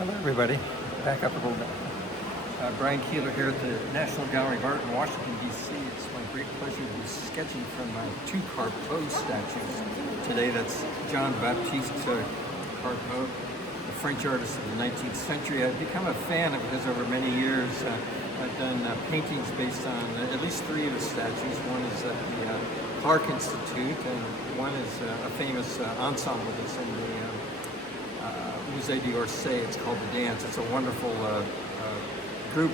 Hello everybody, back up a little bit. Brian Keeler here at the National Gallery of Art in Washington, D.C. It's my great pleasure to be sketching from two Carpeaux statues. Today that's Jean-Baptiste Carpeaux, the French artist of the 19th century. I've become a fan of his over many years. I've done paintings based on at least three of his statues. One is at the Clark Institute, and one is a famous ensemble that's in the Musée d'Orsay. It's called The Dance. It's a wonderful group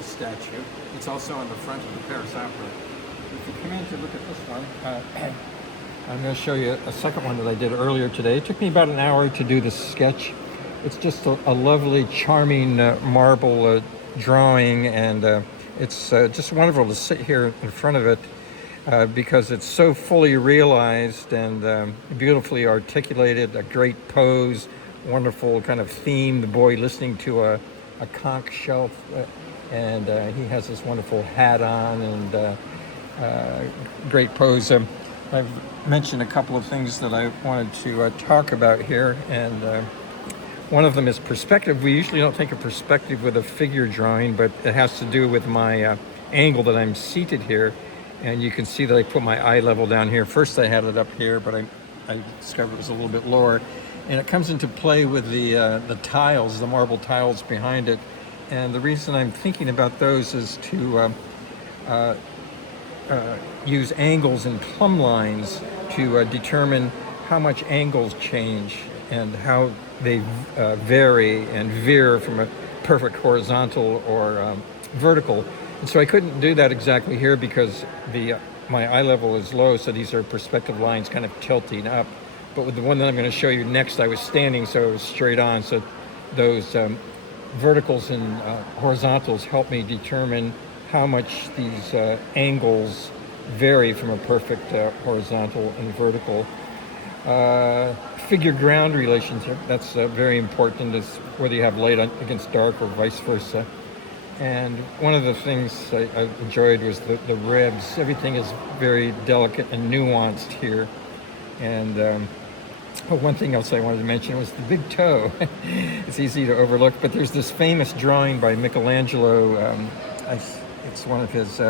statue. It's also on the front of the Paris Opera. If you come in to look at this one, I'm going to show you a second one that I did earlier today. It took me about an hour to do this sketch. It's just a lovely, charming marble drawing, and it's just wonderful to sit here in front of it because it's so fully realized and beautifully articulated, a great pose, wonderful kind of theme, the boy listening to a conch shelf, and he has this wonderful hat on, and great pose. I've mentioned a couple of things that I wanted to talk about here, and one of them is perspective. We usually don't take a perspective with a figure drawing, but it has to do with my angle that I'm seated here, and you can see that I put my eye level down here. First I had it up here, but I discovered it was a little bit lower. And it comes into play with the tiles, the marble tiles behind it. And the reason I'm thinking about those is to use angles and plumb lines to determine how much angles change and how they vary and veer from a perfect horizontal or vertical. And so I couldn't do that exactly here because my eye level is low, so these are perspective lines kind of tilting up. But with the one that I'm going to show you next, I was standing, so it was straight on. So those verticals and horizontals help me determine how much these angles vary from a perfect horizontal and vertical. Figure-ground relationship, that's very important, is whether you have light against dark or vice versa. And one of the things I enjoyed was the ribs. Everything is very delicate and nuanced here. And one thing else I wanted to mention was the big toe. It's easy to overlook, but there's this famous drawing by Michelangelo. It's one of his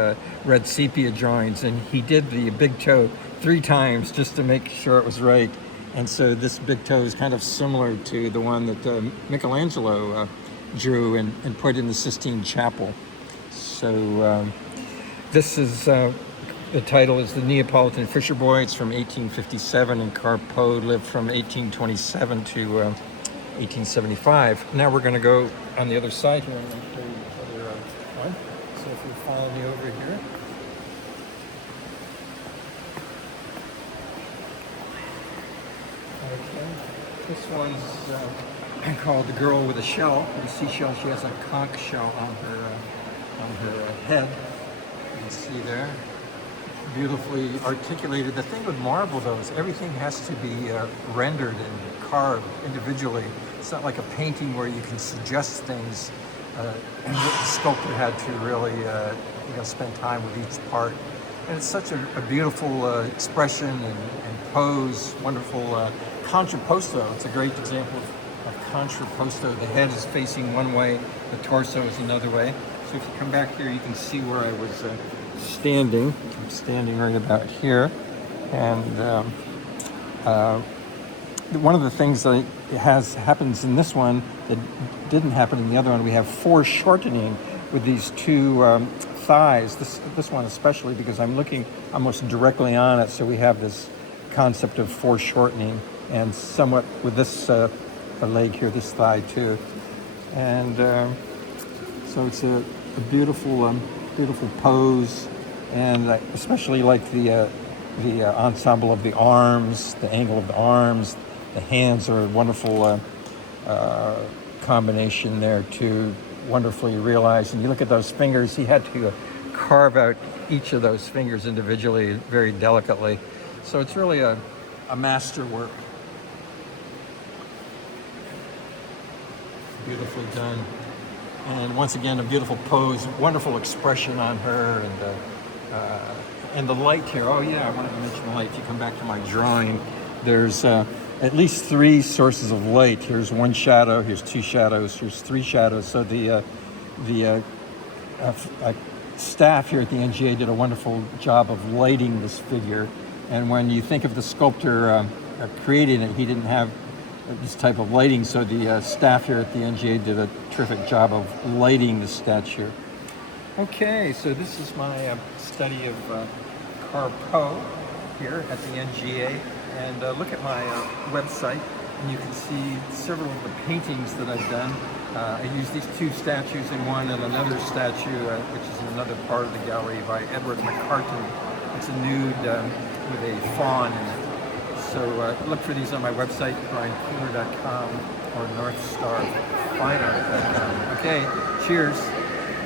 red sepia drawings, and he did the big toe 3 times just to make sure it was right. And so this big toe is kind of similar to the one that Michelangelo drew and put in the Sistine Chapel. So this is the title is The Neapolitan Fisher Boy. It's from 1857, and Carpeaux lived from 1827 to 1875. Now we're going to go on the other side here and show you the other one. So if you follow me over here. Okay. This one's called The Girl with a Shell. The seashell. She has a conch shell on her head. You can see there. Beautifully articulated. The thing with marble, though, is everything has to be rendered and carved individually. It's not like a painting where you can suggest things. And the sculptor had to really, spend time with each part. And it's such a beautiful expression and pose. Wonderful contrapposto. It's a great example of contrapposto. The head is facing one way, the torso is another way. So if you come back here, you can see where I was standing. I'm standing right about here, and one of the things that happens in this one that didn't happen in the other one, we have foreshortening with these two thighs. This one especially, because I'm looking almost directly on it, so we have this concept of foreshortening, and somewhat with this leg here, this thigh too, and so it's a beautiful pose. And I especially like the ensemble of the arms, the angle of the arms. The hands are a wonderful combination there too, wonderfully realized. And you look at those fingers, he had to carve out each of those fingers individually very delicately. So it's really a masterwork. Beautifully done. And once again, a beautiful pose, wonderful expression on her, and the light here. Oh yeah, I wanted to mention the light. If you come back to my drawing, there's at least three sources of light. Here's one shadow, here's two shadows, here's three shadows. So the staff here at the NGA did a wonderful job of lighting this figure. And when you think of the sculptor creating it, he didn't have this type of lighting, so the staff here at the NGA did a terrific job of lighting the statue. Okay, so this is my study of Carpeaux here at the NGA, and look at my website, and you can see several of the paintings that I've done. I use these two statues in one, and another statue, which is in another part of the gallery, by Edward McCartan. It's a nude with a fawn in it. So look for these on my website, briankeeler.com or northstarfineart.com. Okay, cheers.